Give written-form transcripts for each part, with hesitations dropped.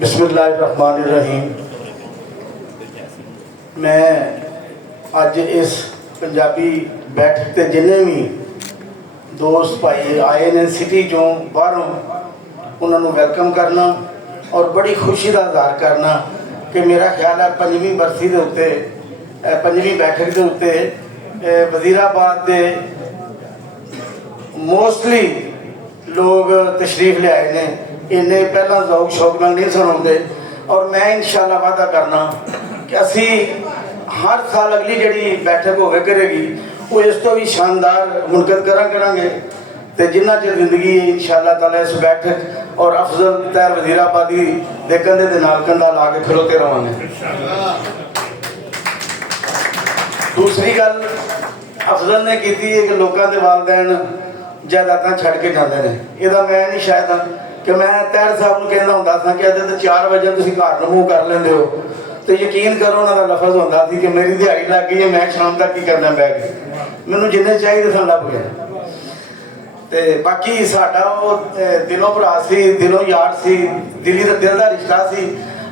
बिस्मिल्लाहिर्रहमानिर्रहीम। मैं अज इस पंजाबी बैठक ते जिन्ने भी दोस्त भाई आए ने सिटी चों बाहरों उन्होंने वेलकम करना और बड़ी खुशी का इजहार करना कि मेरा ख्याल है 5वीं बरसी के उत्ते 5वीं बैठक के उत्ते वजीराबाद के मोस्टली लोग तशरीफ ले आए ने। इन्ने पहला जौक शौक नाल नहीं सुनाते और मैं इंशाअल्लाह वादा करना कि असी हर साल अगली जी बैठक होवे करेगी वो इस तो भी शानदार मुनकद करांगे तो जिन्ना चਿਰ जिंदगी इंशाअल्लाह ताला इस बैठक और अफजल तैर वजीराबादी दे कंधे दे नाल कंधा ला के खलोते रहांगे। दूसरी गल अफजल ने की कि लोगों के वालदैन जायदादां छड़ के जाते हैं। यदा मैं नहीं शायद कि मैं तैर साहब को कहना होंदा था कि अजे तो 4 बजे तुसीं घर नूं मूँह कर लेंदे हो तो यकीन करो उन्होंने लफज होंदा सी कि मेरी दिहाड़ी लग गई है मैं शाम तक की करना पै गया मैनूं जिन्ने चाहिए सन लभ गए। तो बाकी साडा वो दिलों भरा सी दिलों यार सी दिली का दिल का रिश्ता सी।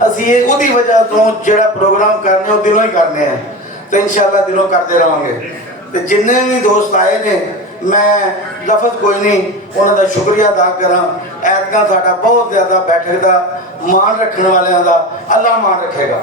असीं ये उहदी वजह तो जिहड़ा प्रोग्राम करने वो दिलों ही करने हैं तो इंशाअल्लाह दिलों करते रहांगे। तो जिन्ने भी दोस्त आए ने मैं लफज कोई नहीं उन्होंने शुक्रिया अदा करा। ऐतकां साडा बहुत ज़्यादा बैठक का मान रखने वाले का अल्लाह मान रखेगा।